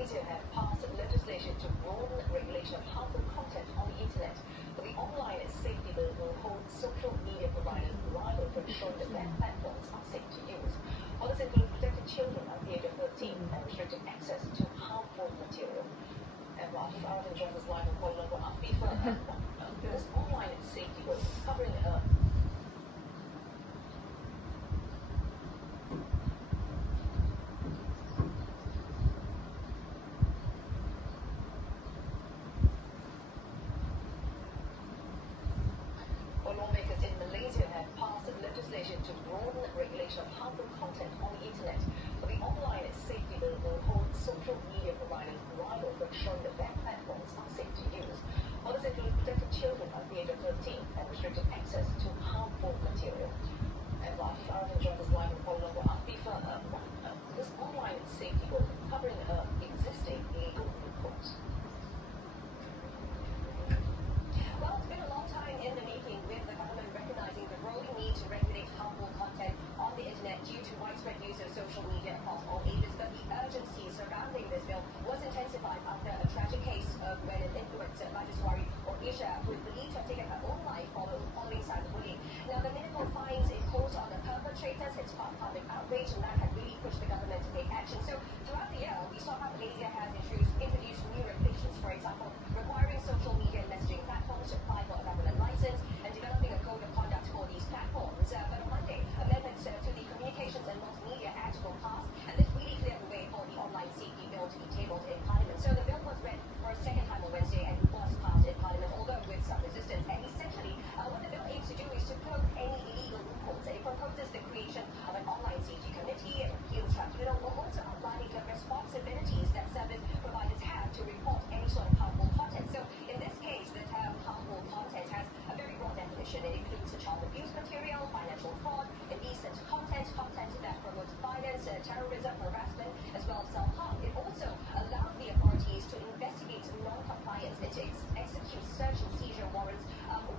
Malaysia have passed legislation to broaden regulation of harmful content on the internet. But the online safety bill will hold social media providers liable for ensuring that their platforms are safe to use. Others include protecting children under the age of 13 and restricting access to harmful material. And Afif Arafin joins us live from Kuala Lumpur. Afif, this online safety bill is covering lawmakers in Malaysia have passed legislation to broaden regulation of harmful content on the internet. But the online safety bill will hold social media providers liable for ensuring that their platforms are safe to use. Others include protecting children under the age of 13 and restricting access to harmful material. And Afif Arafin joins us live from Kuala Lumpur. Afif, this online safety bill covering existing legal loopholes. Well, it's been a long time in the making, with the government recognizing the growing need to regulate harmful content on the internet due to widespread use of social media across all ages. But the urgency surrounding this bill was intensified after a tragic case of when an influencer, Najihah or Asia, who is believed to have taken her own life following cyberbullying. Now, the minimal fines imposed on the perpetrators had sparked public outrage, and that had really pushed the government to take action. So, throughout the year, we saw how Malaysia has introduced new regulations, for example, requiring social media and messaging platforms to apply for a government license and developing a code of conduct for these platforms. But on Monday, amendments to the Communications and Multimedia Act were passed, and this really cleared the way for the online safety bill to be tabled in Parliament. So the bill was read for a second time on Wednesday and was passed in Parliament, although with some resistance. And essentially, what the bill aims to do is to close any illegal loopholes. It proposes the creation of an online safety committee and appeals tribunal, while also outlining the responsibilities that service providers have to report any sort of harmful content. So in this case, the term harmful content has a very broad definition. It includes child abuse material, financial fraud, indecent content, content that promotes violence, terrorism, harassment, as well as self-harm. It also allows the authorities to investigate non-compliance and to execute search and seizure warrants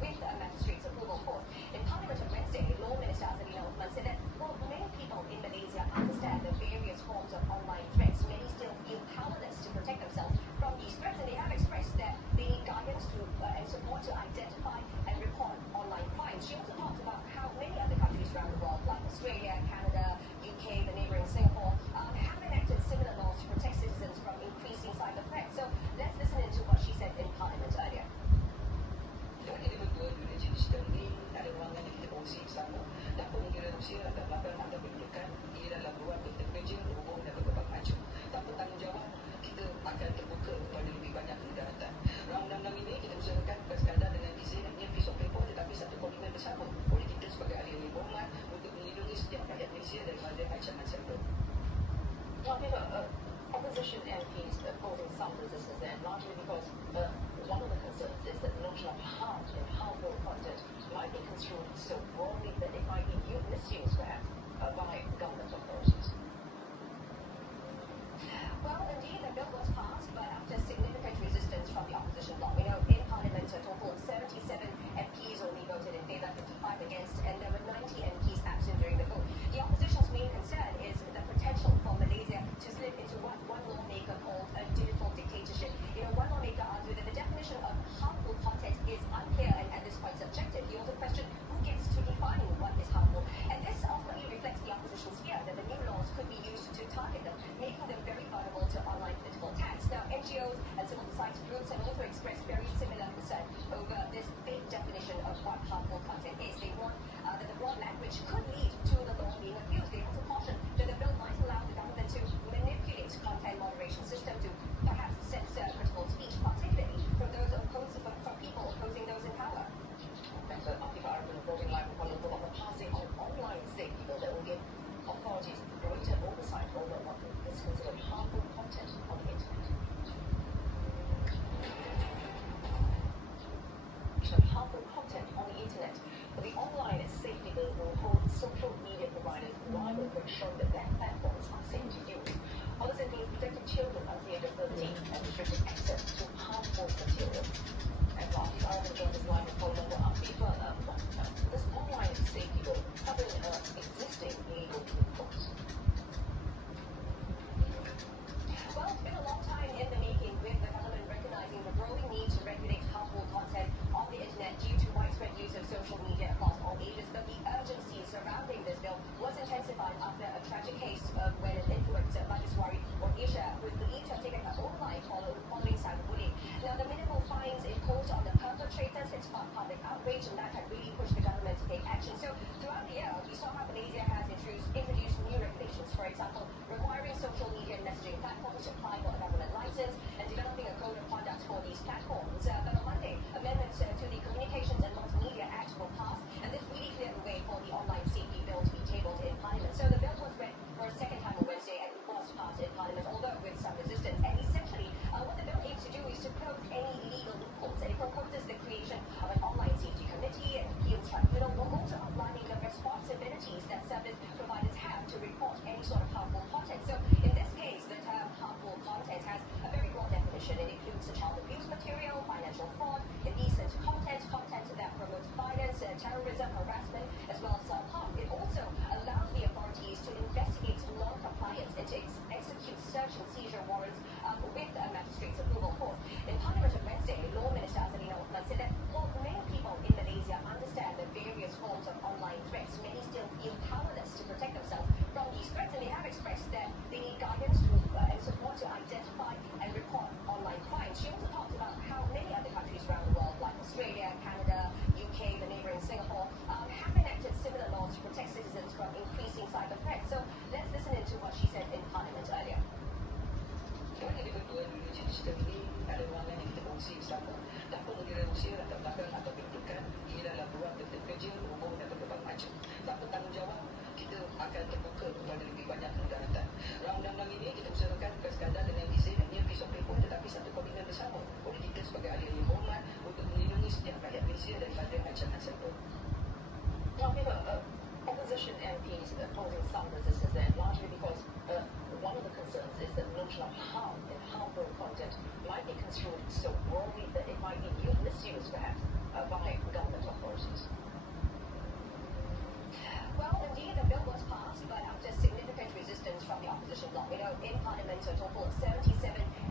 with a magistrate's approval. In Parliament on Wednesday, Law Minister DALILA said that while many people in Malaysia understand the various forms of online threats, many still feel powerless to protect themselves from these threats, and they have expressed that they need guidance and support to identify and report online crimes. She also talked about how many other countries around the world, like Australia, Canada, UK, the neighbouring Singapore, have enacted similar laws to protect citizens from increasing cyber threats. So let's listen into what she said in Parliament earlier. Kita berdua dunia digital ni ada ruangan yang kita kongsi bersama, dan pengguna manusia akan melakukan atau pendidikan ia dalam ruang kita bekerja, berhubung dan berkembang maju. Tanpa tanggungjawab, kita akan terbuka kepada lebih banyak kejahatan. Undang-undang ini kita usahakan bukan sekadar dengan desain dan piece of paper, tetapi satu komitmen bersama oleh kita sebagai ahli lingkungan untuk melindungi setiap rakyat Malaysia daripada ancaman cyber. Opposition MPs are causing some resistance there, largely because one of the concerns is that the notion of harm and harmful content might be construed so broadly that it might be misused perhaps by government authorities. Well, indeed, the bill was passed, but after significant resistance from the opposition bloc. We know in Parliament a total of 77 MPs only voted in favour, 55 against, and there were 90 MPs absent during the vote. The opposition's main concern is the potential for Malaysia to slip into what one lawmaker called a digital dictatorship. One lawmaker argued that the definition of harmful content is unclear and at this point subjective. He also questioned who gets to define what is harmful. And this ultimately reflects the opposition's fear that the new laws could be used to target them, making them very vulnerable to online political attacks. Now, NGOs and civil society groups have also expressed very similar concern over this vague definition of what harmful content is. They warn that the broad language could lead to the law being abused. They also caution that the bill might allow the government to manipulate content moderation system to perhaps censor critical speech, particularly from people opposing those in power. Thanks for Afif Arafin reporting live from Kuala Lumpur on the passing of online safety bill that will give authorities greater oversight over what is considered harmful content on the internet. Harmful content on the internet. But the online safety bill will hold social media providers liable for ensuring that their platforms are safe to use. Others include protecting children under the age of 13 and restricting access to harmful material. And Afif Arafin joins us live from Kuala Lumpur. Afif, this online safety bill covering existing legal loopholes. Well, it's been a long time after a tragic case when an influencer, Majiswari or Isha, was believed to have taken her own life following cyberbullying. Now, the minimal fines imposed on the perpetrators had sparked public outrage, and that had really pushed the government to take action. So, throughout the year, we saw how Malaysia has introduced new regulations. For example, requiring social media and messaging platforms to apply for a government license and developing a code of conduct for these platforms. But on Monday, amendments to the Communications and Multimedia Act were passed, and this really cleared the way for the online safety bill to be tabled in Parliament. So the bill was read for a second time on Wednesday and was passed in Parliament, although with some resistance. And essentially, what the bill aims to do is to close any legal loopholes. And it proposes the creation of an online safety committee and appeals tribunal, while also outlining the responsibilities that service providers have to report any sort of harmful content. So in this case, the term harmful content has a very broad definition. It includes the child abuse material, financial fraud, indecent content, content that promotes violence, terrorism, harassment, as well as self-harm. It also allows the authorities to investigate non-compliance and to execute search and seizure warrants with a magistrate's approval. In Parliament on Wednesday, Law Minister Azalina Othman said that while many people in Malaysia understand the various forms of online threats, many still feel powerless to protect themselves from these threats, and they have expressed that they need guidance and support to identify and report online crimes. She also talked about how many other countries around the world, like Australia, Canada, UK, the neighbouring Singapore, have enacted similar laws to protect citizens from increasing cyber threats. So let's listen into what she said in Parliament earlier. Yang kedua, dunia digital ini ada ruangan yang kita kongsi bersama. Tanpa mengira usia, latar belakang atau pendidikan, ini adalah ruang untuk kerja, umum dan berkembang macam. Tanpa tanggungjawab, kita akan terbuka kepada lebih banyak kemudaratan. Undang-undang ini kita usahakan bukan sekadar dengan desain dan new piece of paper, tetapi satu komitmen bersama oleh kita sebagai ahli yang hormat untuk melindungi setiap rakyat Malaysia daripada ancaman cyber. Now, opposition MPs are posing some resistance there, largely because one of the concerns is that the notion of harm and harmful content might be construed so broadly that it might be misused, perhaps, by government authorities. Well, indeed, the bill was passed, but after significant resistance from the opposition bloc. In Parliament, a total of 77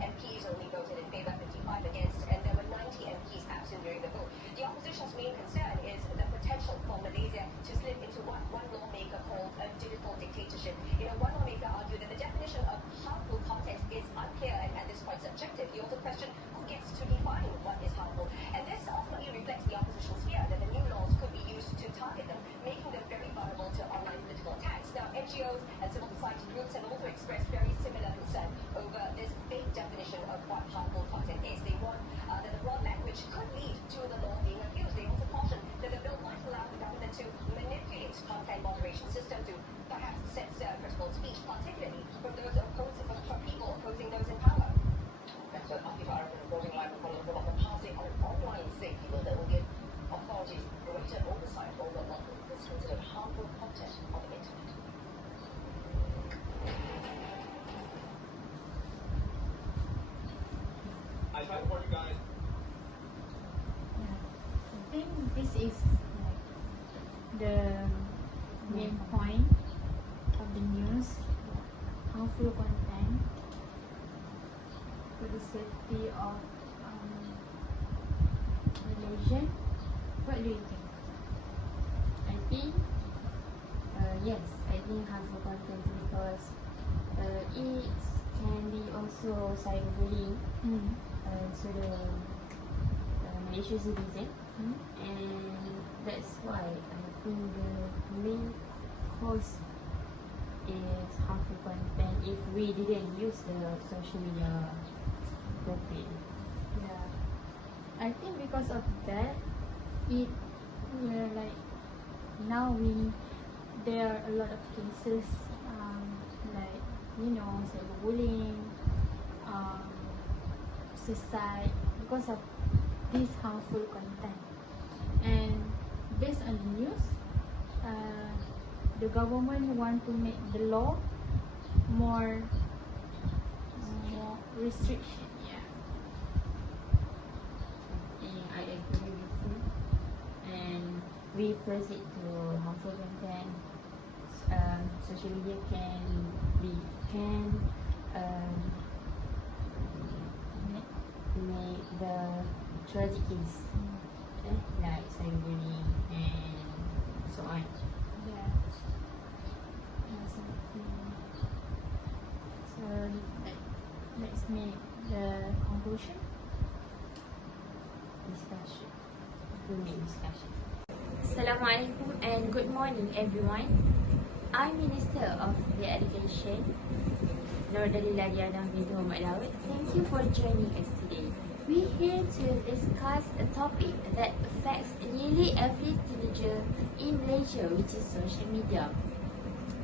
MPs only voted in favour, 55 against, and there were 90 MPs absent during the vote. The opposition's main concern is the potential for Malaysia to slip into what one lawmaker called a digital dictatorship. One lawmaker argued that the definition of harmful content is unclear and at this point subjective. He also questioned who gets to define what is harmful. And this ultimately reflects the opposition's fear that the new laws could be used to target them, making them very vulnerable to online political attacks. Now, NGOs and civil society groups have also expressed very similar concern over this vague definition of what harmful content is. They warn that the broad language could lead to the law being abused. They also caution that the bill might allow the government to manipulate content moderation system to perhaps censor critical speech, particularly from people opposing those in power. And so, Akifar and voting line will follow about the passing of an online safety bill that will give authorities greater oversight over what is considered harmful content on the internet. I tried for you guys. I think this is like the main point of the news, harmful content for the safety of Malaysian. What do you think? I think, yes, I think harmful content because it can be also cyberbullying. So the Malaysia citizen, and that's why I think the main cause is harmful content if we didn't use the social media properly. Yeah, I think because of that, it will like now there are a lot of cases like cyberbullying, suicide because of this harmful content. And based on the news, the government want to make the law more restriction. Yeah. And I agree with you. And we proceed to harmful content. Social media can make the tragic case like cyberbullying and so on. Yeah. Exactly. So let's make the conclusion. Discussion. Groupmate discussion. Assalamualaikum and good morning everyone. I'm Minister of the Education, DALILA binti Muhammad DAUT. Thank you for joining us today. We're here to discuss a topic that affects nearly every teenager in Malaysia, which is social media.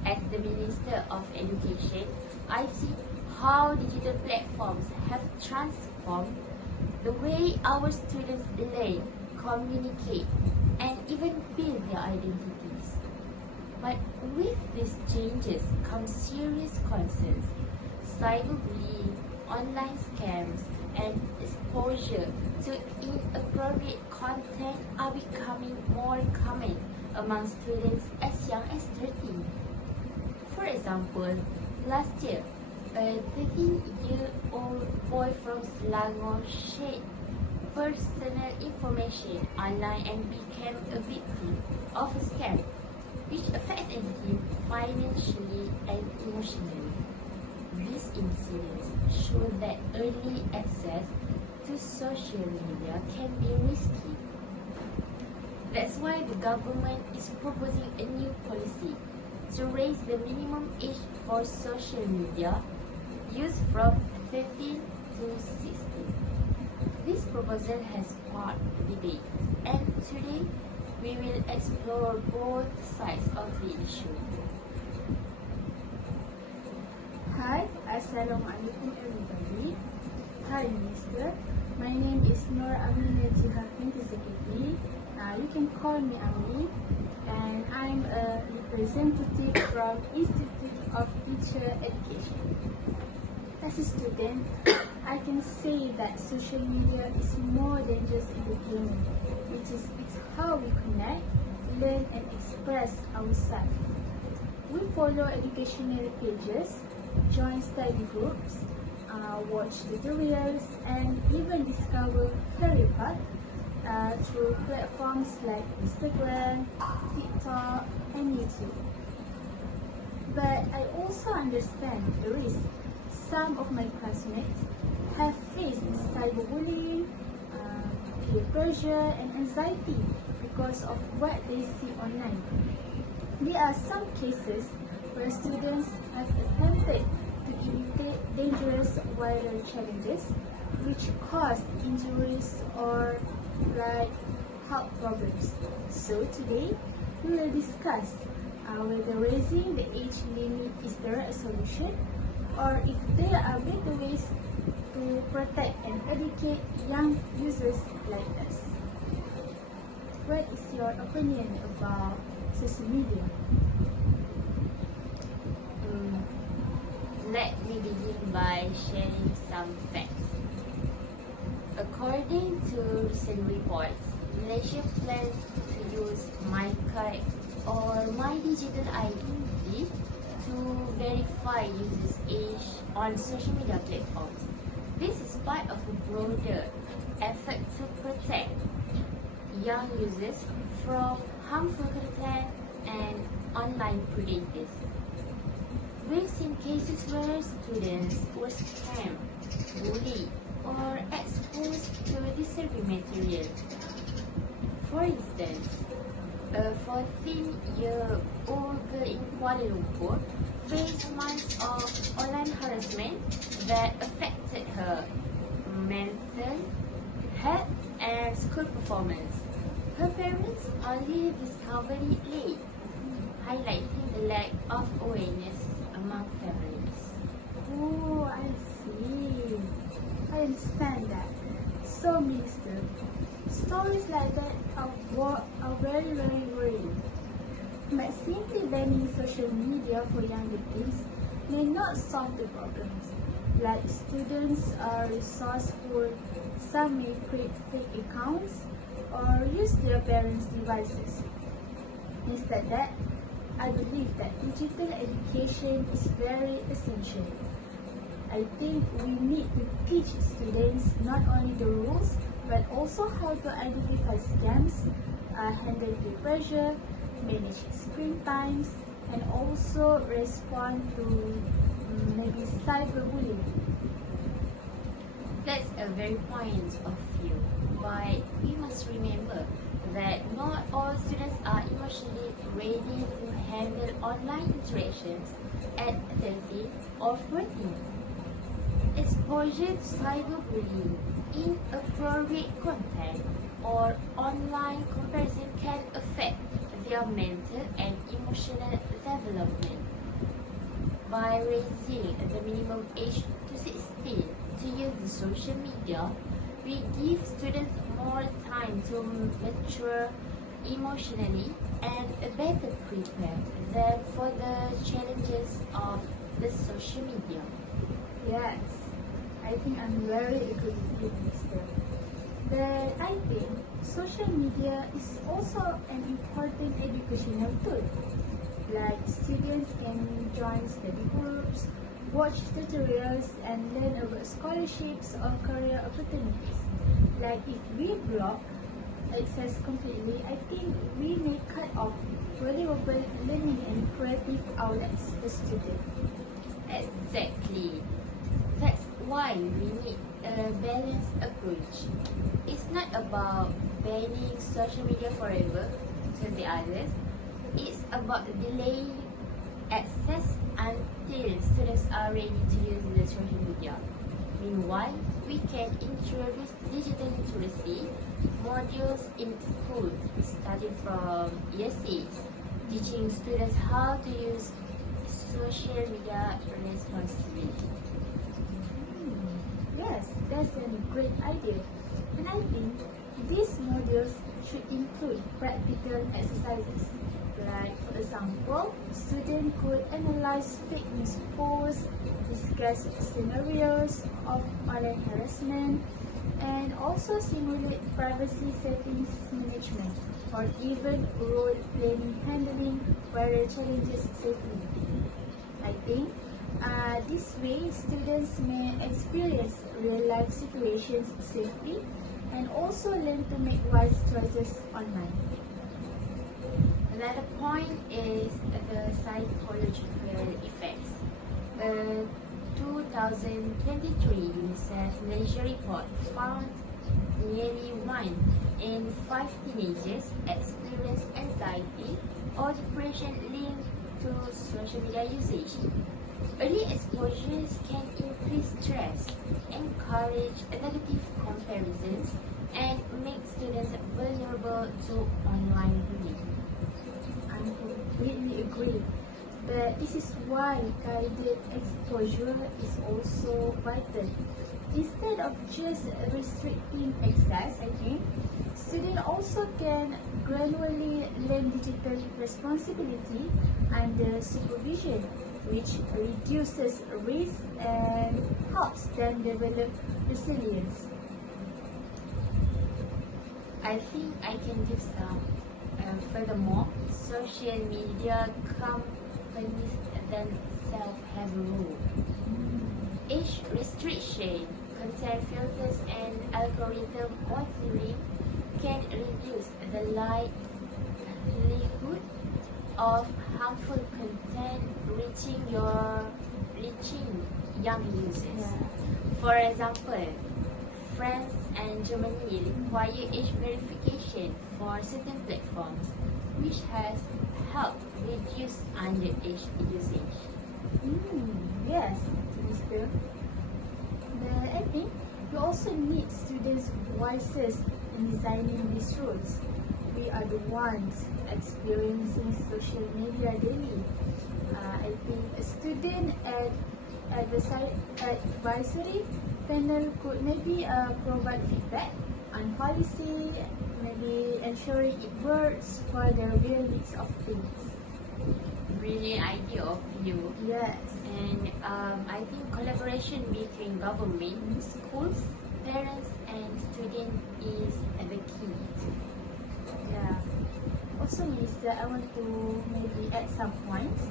As the Minister of Education, I've seen how digital platforms have transformed the way our students learn, communicate, and even build their identities. But with these changes come serious concerns. Cyberbullying, online scams, and exposure to inappropriate content are becoming more common among students as young as 13. For example, last year, a 13-year-old boy from Selangor shared personal information online and became a victim of a scam, which affected him financially and emotionally. These incidents show that early access to social media can be risky. That's why the government is proposing a new policy to raise the minimum age for social media use from 13 to 16. This proposal has sparked debate, and today we will explore both sides of the issue. Hi, Assalamualaikum everybody. Hi Minister, my name is Amni Najihah binti ZOLKEFLI. You can call me Amni, and I'm a representative from Institute of Teacher Education. As a student, I can say that social media is more than just entertainment, it's how we connect, learn and express ourselves. We follow educational pages, join study groups, watch tutorials, and even discover career path through platforms like Instagram, TikTok, and YouTube. But I also understand the risk. Some of my classmates have faced cyberbullying, peer pressure, and anxiety because of what they see online. There are some cases where students have attempted to imitate dangerous viral challenges which cause injuries or health problems. So today, we will discuss whether raising the age limit is the right solution, or if there are better ways to protect and educate young users like us. What is your opinion about social media? Let me begin by sharing some facts. According to recent reports, Malaysia plans to use My Card or My Digital ID to verify users' age on social media platforms. This is part of a broader effort to protect young users from harmful content and online predators. We've seen cases where students were scammed, bullied, or exposed to disturbing material. For instance, a 14-year-old girl in Kuala Lumpur faced months of online harassment that affected her mental health and school performance. Her parents only discovered it late, highlighting the lack of awareness among families. Oh, I see. I understand that. So, Minister, stories like that are very, very worrying. But simply banning social media for younger teens may not solve the problems. Like students are resourceful, some may create fake accounts or use their parents' devices. Instead that, I believe that digital education is very essential. I think we need to teach students not only the rules but also how to identify scams, handle peer pressure, manage screen times, and also respond to maybe cyberbullying. That's a very point of view, but we must remember that not all students are emotionally ready to handle online interactions at 13 or 14. Exposure to cyberbullying, inappropriate content, or online comparison can affect their mental and emotional development. By raising the minimum age to 16 to use the social media, we give students more time to mature emotionally and better prepare them for the challenges of the social media. Yes, I think I'm very agree with you, Mr. But I think social media is also an important educational tool. Like students can join study groups, watch tutorials, and learn about scholarships or career opportunities. Like if we block access completely, I think we may cut off valuable learning and creative outlets for students. Exactly. That's why we need a balanced approach. It's not about banning social media forever to the others. It's about delaying access until students are ready to use the social media. Meanwhile, we can introduce digital literacy modules in school starting from year 6, teaching students how to use social media responsibly. Yes, that's a great idea. And I think these modules should include practical exercises. Like for example, students could analyze fake news posts, discuss scenarios of online harassment, and also simulate privacy settings management, or even role-playing handling viral challenges safely. I think this way students may experience real-life situations safely and also learn to make wise choices online. Another point is the psychological effects. A 2023 UNICEF Malaysia report found nearly 1 in 5 teenagers experience anxiety or depression linked to social media usage. Early exposures can increase stress, encourage negative comparisons, and make students vulnerable to online bullying. I completely agree. But this is why guided exposure is also vital. Instead of just restricting access, I think students also can gradually learn digital responsibility under supervision, which reduces risk and helps them develop resilience. I think I can give some. Furthermore, social media companies themselves have a rule. Age restriction, content filters, and algorithm monitoring can reduce the likelihood of harmful content reaching young users. For example, France and Germany require age verification for certain platforms, which has helped reduce underage usage. Yes, Mr. But I think we also need students' voices in designing these rules. We are the ones experiencing social media daily. I think a student advisory panel could maybe provide feedback on policy, maybe ensuring it works for the real needs of teens. Really idea of you. Yes. And I think collaboration between government, schools, parents, and students is the key. Yeah. Also, Minister, I want to maybe add some points.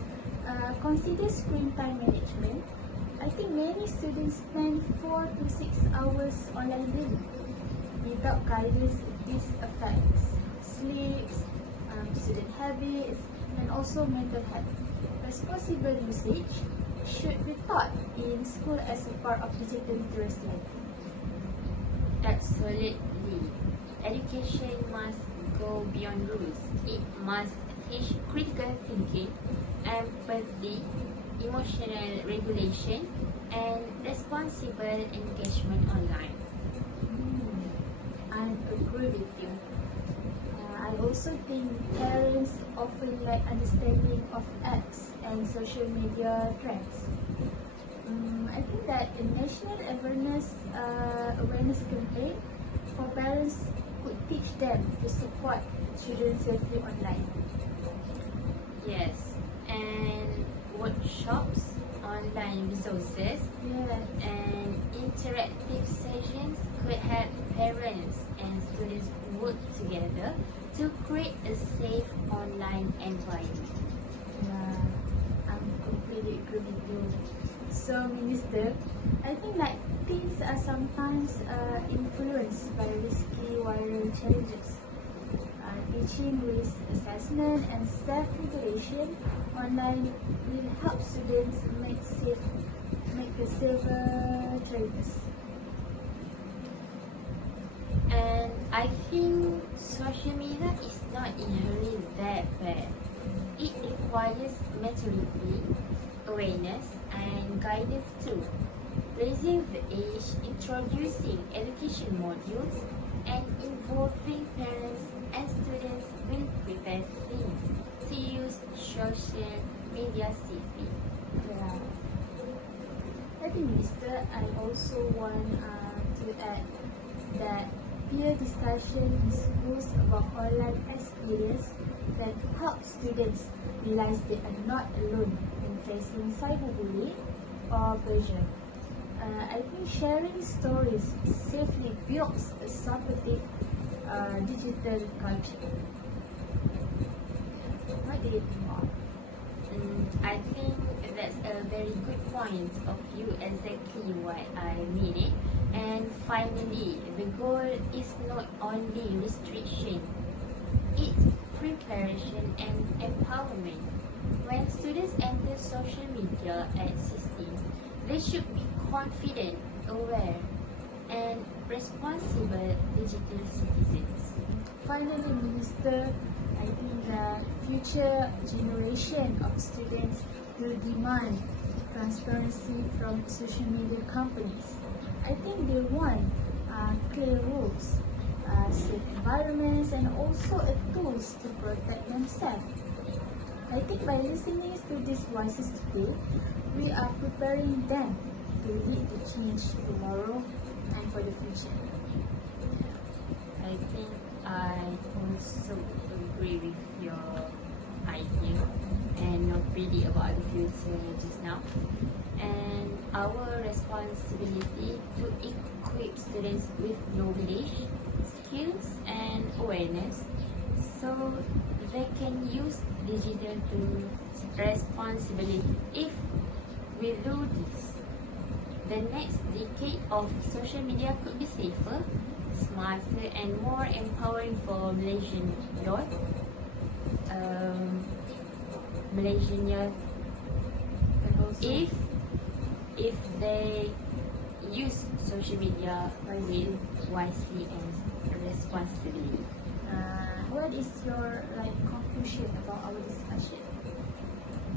Consider screen time management. I think many students spend 4 to 6 hours online daily. Without guidance, this affects sleep, student habits, and also mental health. responsible usage should be taught in school as a part of digital literacy. Absolutely. Education must go beyond rules. It must teach critical thinking, empathy, emotional regulation, and responsible engagement online. I agree with you. I also think parents often lack understanding of apps and social media trends. I think that a national awareness campaign for parents could teach them to support children safely online. Yes, and workshops, online resources, and interactive sessions could help parents and students work together to create a safe online environment. Yeah, I'm completely agree with you. So, Minister, I think that teens are sometimes influenced by risky viral challenges. Teaching risk assessment and self-regulation online will help students make a safer choices. And I think social media is not inherently that bad. It requires maturity, awareness, and guidance too. Raising the age, introducing education modules, and involving parents and students will prepare teens to use social media safely. Yeah. I think, Minister, I also want to add that peer discussion in schools about online experience can help students realize they are not alone in facing cyberbullying or pressure. I think sharing stories safely builds a supportive digital culture. What do you think more? I think that's a very good point of view, exactly what I mean it. And finally, the goal is not only restriction, it's preparation and empowerment. When students enter social media at 16, they should be confident, aware, and responsible digital citizens. Finally, Minister, I think the future generation of students will demand transparency from social media companies. I think they want clear rules, safe environments, and also tools to protect themselves. I think by listening to these voices today, we are preparing them to lead the change tomorrow and for the future. I think I also agree with your idea and your predict about the future just now. And our responsibility to equip students with knowledge, skills, and awareness so they can use digital tools responsibly. If we do this, the next decade of social media could be safer, smarter, and more empowering for Malaysian youth. If they use social media wisely and responsibly. What is your conclusion about our discussion?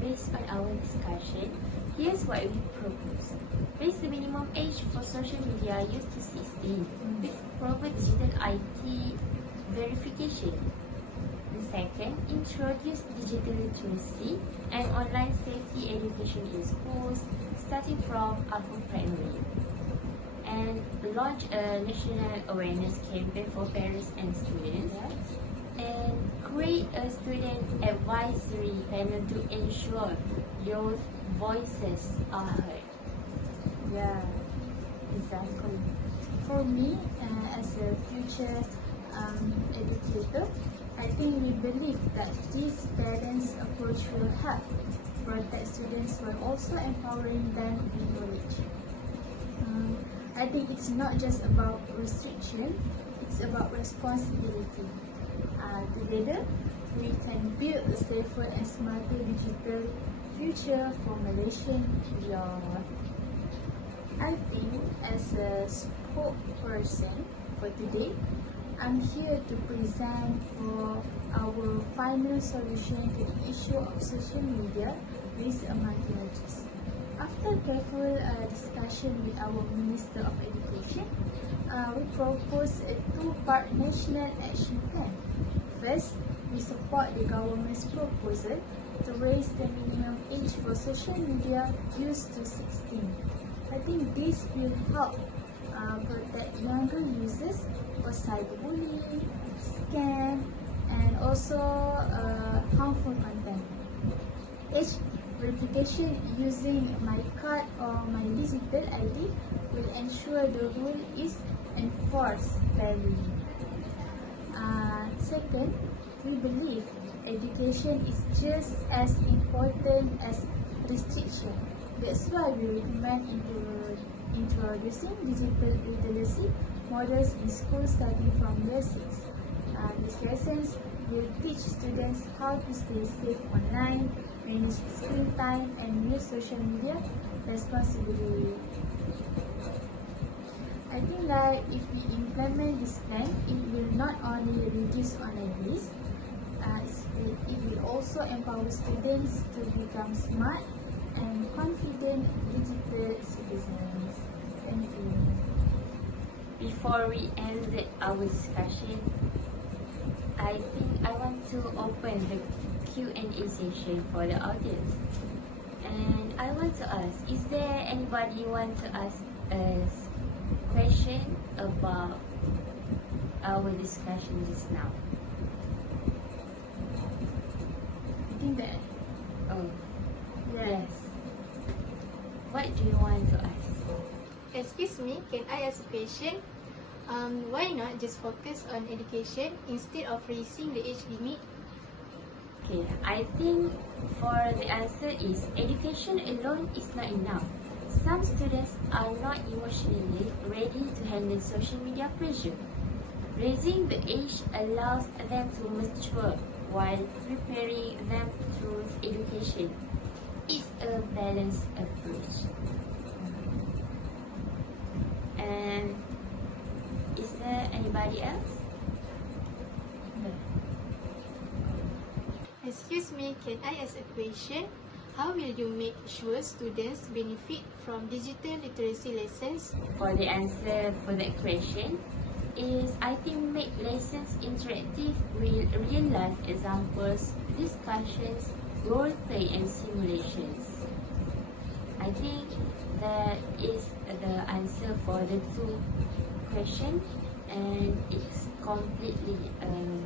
Based on our discussion, here's what we propose. Raise the minimum age for social media use to 16 with proper digital IT verification. The second, introduce digital literacy and online safety education in schools starting from upper primary. And launch a national awareness campaign for parents and students. And create a student advisory panel to ensure youth voices are heard. Yeah, exactly. For me, as a future educator, I think we believe that this balanced approach will help protect students while also empowering them with knowledge. I think it's not just about restriction, it's about responsibility. Together, we can build a safer and smarter digital future for Malaysian media. I think as a spokesperson for today, I'm here to present for our final solution to the issue of social media risk among teenagers. After careful discussion with our Minister of Education, we propose a two-part national action plan. First, we support the government's proposal to raise the minimum age for social media use to 16. I think this will help protect younger users for cyberbullying, scam, and also harmful content. Age verification using my card or my digital ID will ensure the rule is enforced fairly. Second, we believe education is just as important as restriction. That's why we recommend introducing digital literacy models in school starting from year 6. These lessons will teach students how to stay safe online, manage screen time, and use social media responsibly. I think that if we implement this plan, it will not only reduce online risk, it will also empower students to become smart and confident digital citizens. Thank you. Before we end our discussion, I think I want to open the Q&A session for the audience. And I want to ask, is there anybody who want to ask us question about our discussion just now? I think that. Oh, Yes. What do you want to ask? Excuse me, can I ask a question? Why not just focus on education instead of raising the age limit? Okay, I think for the answer is education alone is not enough. Some students are not emotionally ready to handle social media pressure. Raising the age allows them to mature while preparing them through education. It's a balanced approach. And is there anybody else? Excuse me, can I ask a question? How will you make sure students benefit from digital literacy lessons? For the answer for that question is, I think make lessons interactive with real life examples, discussions, role play and simulations. I think that is the answer for the two questions, and it's completely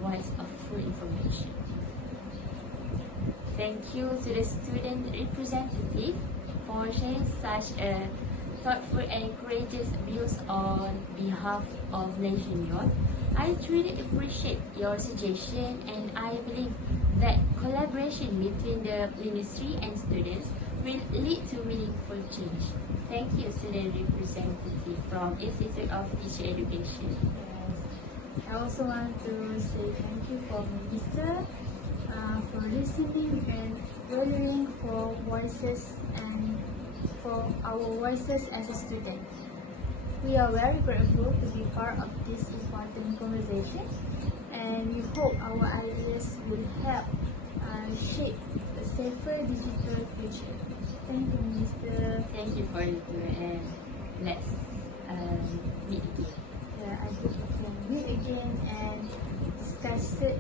wise of full information. Thank you to the student representative for sharing such a thoughtful and courageous views on behalf of Malaysian youth. I truly appreciate your suggestion, and I believe that collaboration between the ministry and students will lead to meaningful change. Thank you, student representative from Institute of Teacher Education. Yes. I also want to say thank you for Minister for listening and valuing for voices and for our voices as a student. We are very grateful to be part of this important conversation, and we hope our ideas will help shape a safer digital future. Thank you, Minister. Thank you for it, and let's meet again. I hope we can meet again and discussing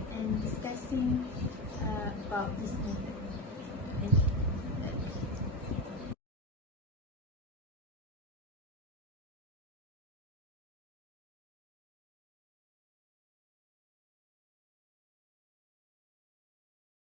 about this matter. Thank you.